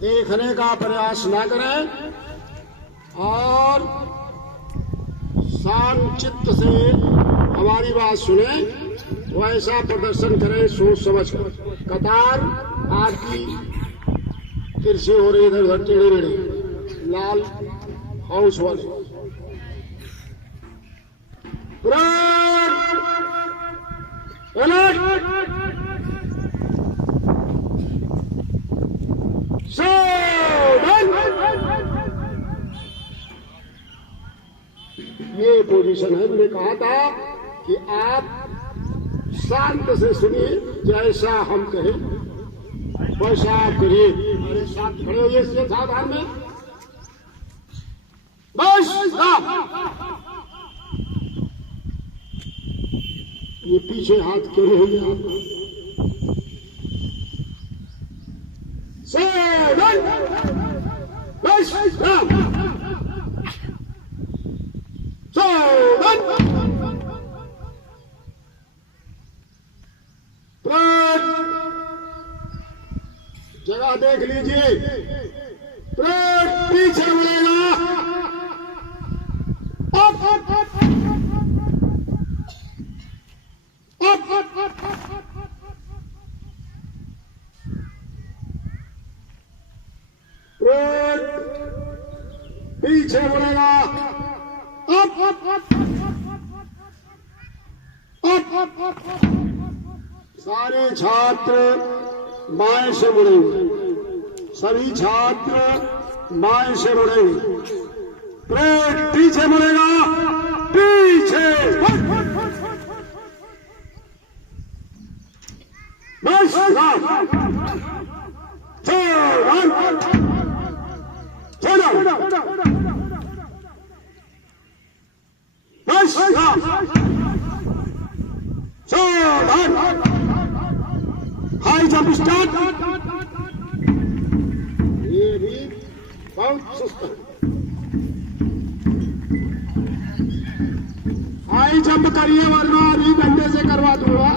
देखने का प्रयास न करें और शांत चित्त से हमारी बात सुने, वैसा प्रदर्शन करें सोच समझ कर। कतार आपकी तिरछी हो रही, इधर उधर टेढ़ी मेढ़ी, लाल हाउस वाले ये पोजीशन है। मैंने कहा था कि आप शांत से सुनिए, जैसा हम कहें वैसा आप करिए। अरे साथ खड़े होइए इसके सावधान में, बस ये पीछे हाथ क्यों नहीं है? बस जगह देख लीजिए, पीछे मुड़ेगा, पीछे मुड़ेगा, सारे छात्र बाएं से मुड़ेंगे, सभी छात्र बाएं से मुड़ेंगे। पीछे मुड़ेगा, पीछे बस हाई जंप स्टार्ट। ये भी बहुत सुस्त है। हाई जंप करिए वरना अभी डंडे से करवा दूंगा।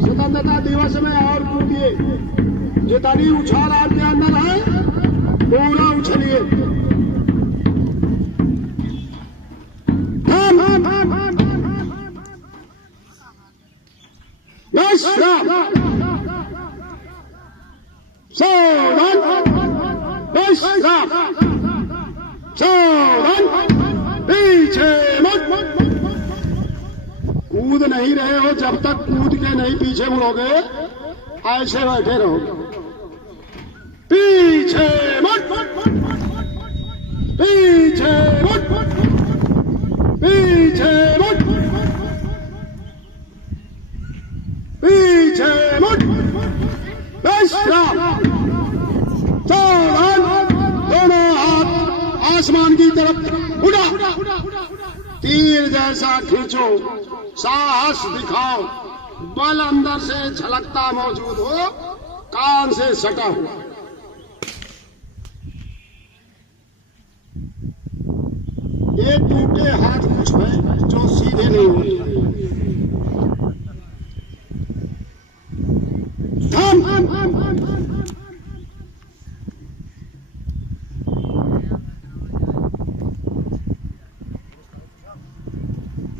स्वतंत्रता दिवस में और कूदिए, जितनी उछाल आपके अंदर है पूरा उछलिए। पीछे कूद नहीं रहे हो जब तक कूद के नहीं पीछे मुड़ोगे, ऐसे बैठे रहोगे। पीछे मुड़, पीछे मुड़, पीछे मुड़, पीछे मुड़, दोनों हाथ आसमान की तरफ उड़ा, तीर जैसा खींचो, साहस दिखाओ, बल अंदर से झलकता मौजूद हो, कान से सटा हुआ। ये टूटे हाथ कुछ है जो सीधे नहीं होते।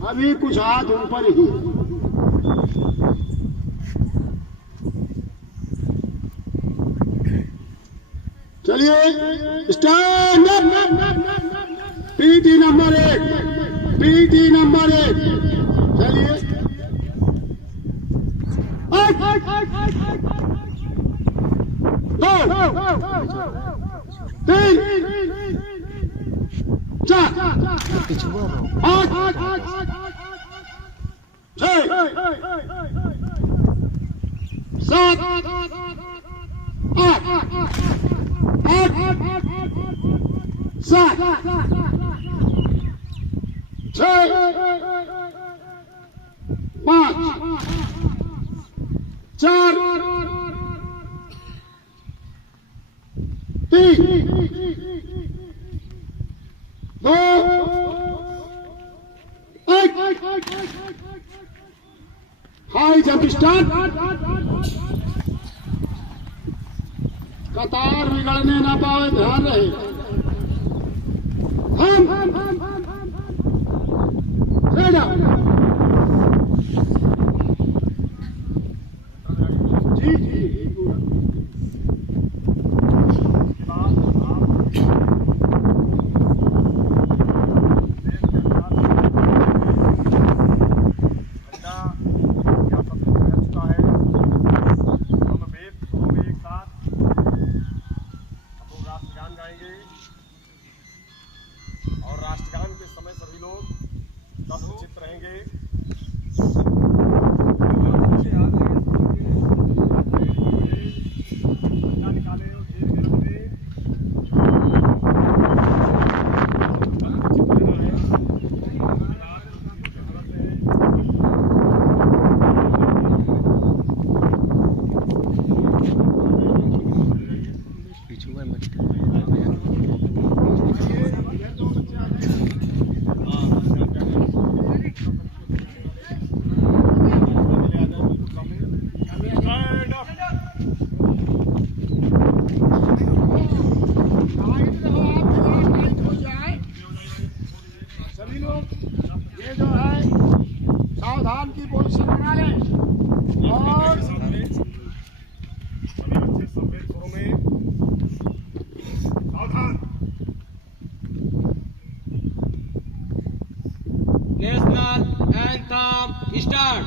अभी कुछ हाथ ऊपर ही। चलिए stand up. PT number 1, PT number 1। चलिए 2 3 4 7 8 7 6 5 4 3 2 1 हाई जंप स्टार्ट। कतार बिगड़ने ना पावे, ध्यान रहे। हम जी जी और राष्ट्रगान के समय सभी लोग चित रहेंगे। निकाले और जेल के रख दे। सभी लोग ये जो है सावधान की पोजीशन बना लें और सावधान। National anthem start.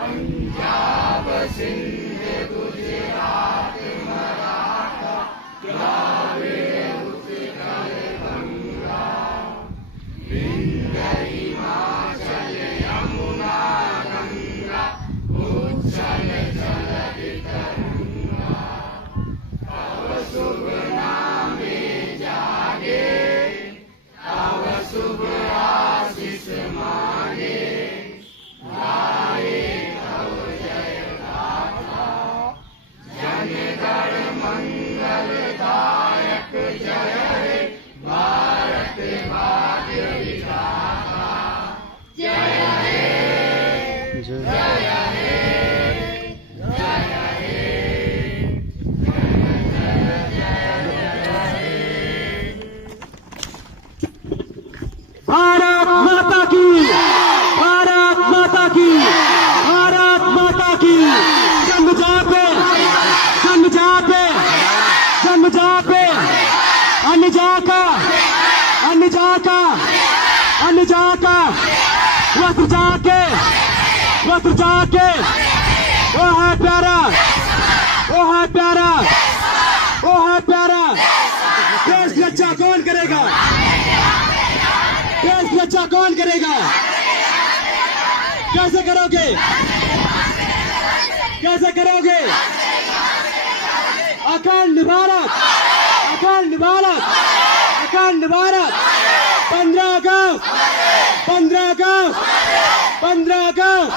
Punjab Sindh Gujarat Maratha Dravida Utkal Ganga Vindhya Himachal Yamuna Ganga उच्छल जलधि तरंगा तव शुभ नामे जागे तव शुभ आशीष मांगे गाए तव जय गाथा जनगण मंगलदायक जय हे भारत भाग्य विधाता जय हे जय हे जय हे भारत माता की, भारत माता की, भारत माता की। जंग जापे, जंग जापे, जंग जापे। अन्य जाका, अन्य जाका, अन्य जाका। वस्त्र जाके, वस्त्र जाके। वो है प्यारा, वो है प्यारा, वो है प्यारा। देश की रक्षा कौन करेगा? देश की रक्षा कौन करेगा? कैसे करोगे? कैसे करोगे? अखंड भारत, अखंड भारत, अखंड भारत। 15 अगस्त, 15 अगस्त, 15 अगस्त।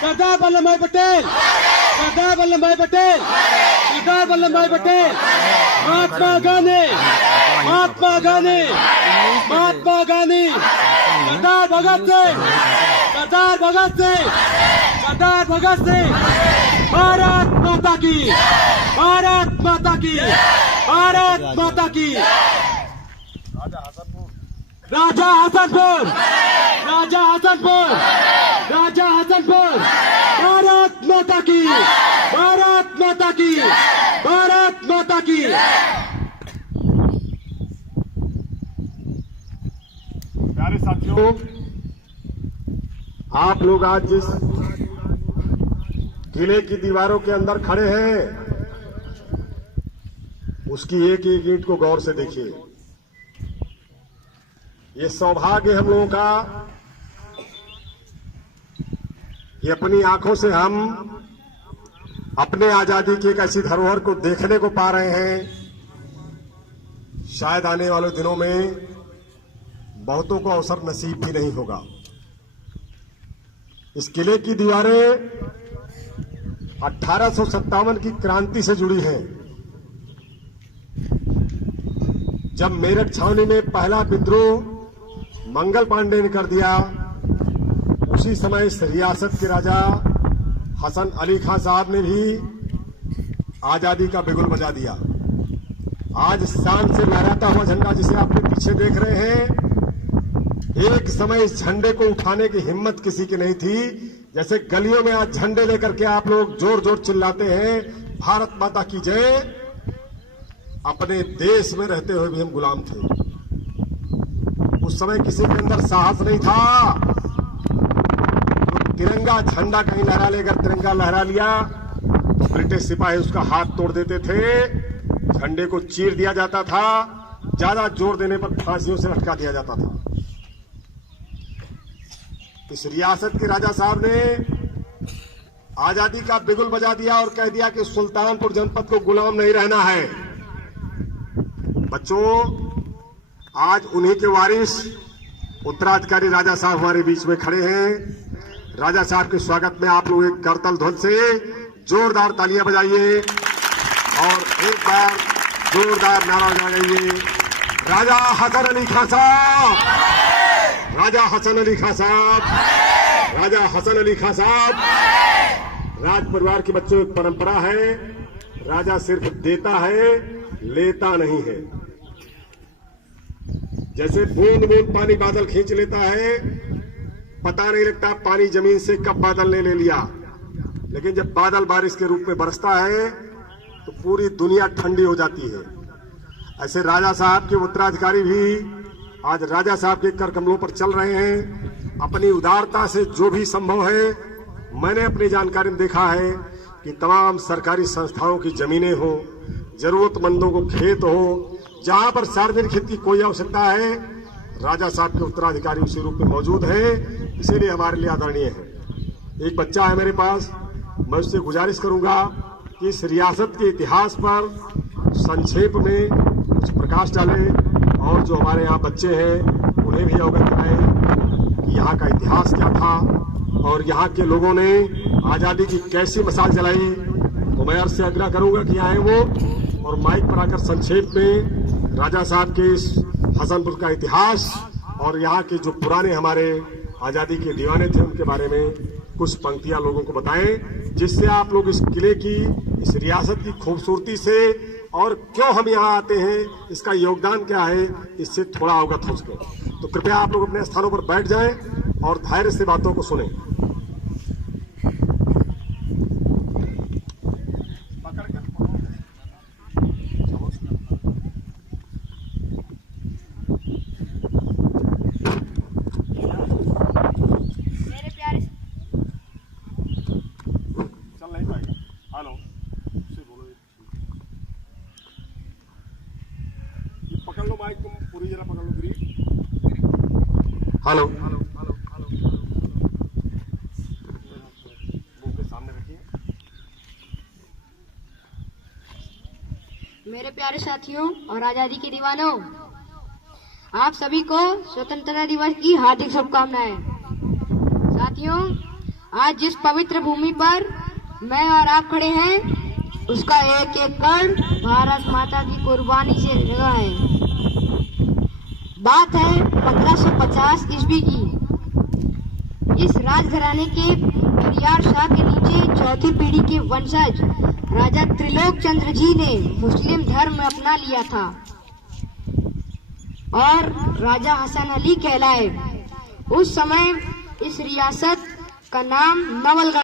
सरदार वल्लभ भाई पटेल, सरदार वल्लभ भाई पटेल, सरदार वल्लभ भाई पटेल। महात्मा गांधी, महात्मा गांधी, महात्मा गांधी। सरदार भगत सिंह, सरदार भगत सिंह, सरदार भगत सिंह। भारत माता की, भारत माता की, भारत माता की। राजा हसनपुर, राजा हसनपुर, राजा हसनपुर। भारत माता की, भारत माता की, भारत माता की। प्यारे साथियों, आप लोग आज जिस किले की दीवारों के अंदर खड़े हैं, उसकी एक एक ईंट को गौर से देखिए। ये सौभाग्य हम लोगों का, ये अपनी आंखों से हम अपने आजादी की एक ऐसी धरोहर को देखने को पा रहे हैं, शायद आने वाले दिनों में बहुतों को अवसर नसीब भी नहीं होगा। इस किले की दीवारें 1857 की क्रांति से जुड़ी हैं। जब मेरठ छावनी में पहला विद्रोह मंगल पांडे ने कर दिया, उसी समय इस रियासत के राजा हसन अली खां साहब ने भी आजादी का बिगुल बजा दिया। आज शान से लहराता हुआ झंडा जिसे आपके पीछे देख रहे हैं, एक समय इस झंडे को उठाने की हिम्मत किसी की नहीं थी। जैसे गलियों में आज झंडे लेकर के आप लोग जोर जोर चिल्लाते हैं भारत माता की जय, अपने देश में रहते हुए भी हम गुलाम थे। उस समय किसी के अंदर साहस नहीं था। तो तिरंगा झंडा कहीं लहरा लेकर तिरंगा लहरा लिया, ब्रिटिश सिपाही उसका हाथ तोड़ देते थे, झंडे को चीर दिया जाता था, ज्यादा जोर देने पर फांसियों से लटका दिया जाता था। इस रियासत के राजा साहब ने आजादी का बिगुल बजा दिया और कह दिया कि सुल्तानपुर जनपद को गुलाम नहीं रहना है। बच्चों, आज उन्हीं के वारिस उत्तराधिकारी राजा साहब हमारे बीच में खड़े हैं। राजा साहब के स्वागत में आप लोग एक करतल ध्वनि से जोरदार तालियां बजाइए और एक बार जोरदार नारा लगाइए, राजा हसन अली खां साहब, राजा हसन अली खां साहब, राजा हसन अली खां साहब। राज परिवार के बच्चों एक परंपरा है, राजा सिर्फ देता है, लेता नहीं है। जैसे बूंद बूंद पानी बादल खींच लेता है, पता नहीं लगता पानी जमीन से कब बादल ने ले लिया, लेकिन जब बादल बारिश के रूप में बरसता है तो पूरी दुनिया ठंडी हो जाती है। ऐसे राजा साहब के उत्तराधिकारी भी आज राजा साहब के कर कमलों पर चल रहे हैं। अपनी उदारता से जो भी संभव है, मैंने अपनी जानकारी में देखा है कि तमाम सरकारी संस्थाओं की जमीनें हो, जरूरतमंदों को खेत हो, जहां पर सार्वजनिक हित की कोई आवश्यकता है, राजा साहब के उत्तराधिकारी उसी रूप में मौजूद है। इसीलिए हमारे लिए आदरणीय है। एक बच्चा है मेरे पास, मैं उससे गुजारिश करूंगा कि इस रियासत के इतिहास पर संक्षेप में कुछ प्रकाश डालें और जो हमारे यहाँ बच्चे हैं उन्हें भी अवगत कराएं कि यहाँ का इतिहास क्या था और यहाँ के लोगों ने आजादी की कैसी मशाल जलाई। तो मैं आपसे आग्रह करूंगा कि आए वो और माइक पर आकर संक्षेप में राजा साहब के इस हसनपुर का इतिहास और यहाँ के जो पुराने हमारे आजादी के दीवाने थे उनके बारे में कुछ पंक्तियां लोगों को बताएं, जिससे आप लोग इस किले की, इस रियासत की खूबसूरती से और क्यों हम यहाँ आते हैं, इसका योगदान क्या है, इससे थोड़ा अवगत हो सके। तो कृपया आप लोग अपने स्थानों पर बैठ जाएं और धैर्य से बातों को सुनें। पकड़ लो माइक, तुम पूरी जरा पकड़ लो ग्रीप। हेलो, मुंह के सामने रखिए। मेरे प्यारे साथियों और आजादी के दीवानों, आप सभी को स्वतंत्रता दिवस की हार्दिक शुभकामनाएं। साथियों, आज जिस पवित्र भूमि पर मैं और आप खड़े हैं, उसका एक एक कण भारत माता की कुर्बानी से लगा है। बात है 1550 ईस्वी की। इस राजघराने के परियार शाह के नीचे चौथी पीढ़ी के वंशज राजा त्रिलोक चंद्र जी ने मुस्लिम धर्म अपना लिया था और राजा हसन अली कहलाए। उस समय इस रियासत का नाम नवलगढ़